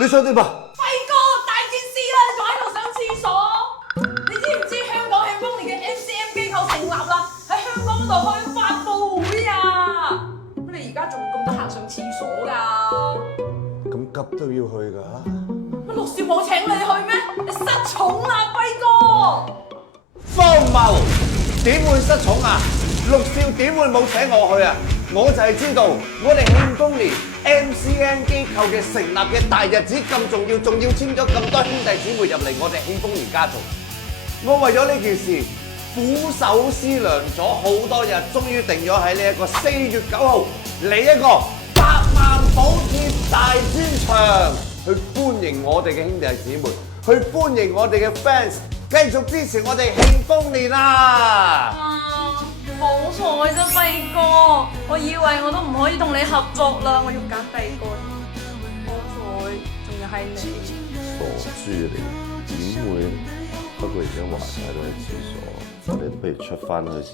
你想點啊？輝哥，大件事啦！你仲喺度上廁所？你知唔知香港慶豐年嘅 MCM 機構成立啦？喺香港嗰度開發佈會啊！咁你而家仲咁得閒上廁所㗎？咁急都要去㗎？乜陸少冇請你去咩？你失寵啦，輝哥！荒謬！點會失寵啊？陸少點會冇請我去啊？我就係知道我哋慶豐年 MCN 機構嘅成立嘅大日子咁重要，仲要簽咗咁多兄弟姊妹入嚟我哋慶豐年家族。我為咗呢件事苦守思量咗好多日，終於定咗喺呢一個4月9號嚟一個100萬補貼大專場，去歡迎我哋嘅兄弟姊妹，去歡迎我哋嘅 fans， 繼續支持我哋慶豐年啊！好彩啫，輝哥！我以為我都唔可以同你合作啦，我要揀第二個。好彩，仲要係你。傻豬嚟，點會？不過而家華仔都喺廁所，我哋不如出翻去先。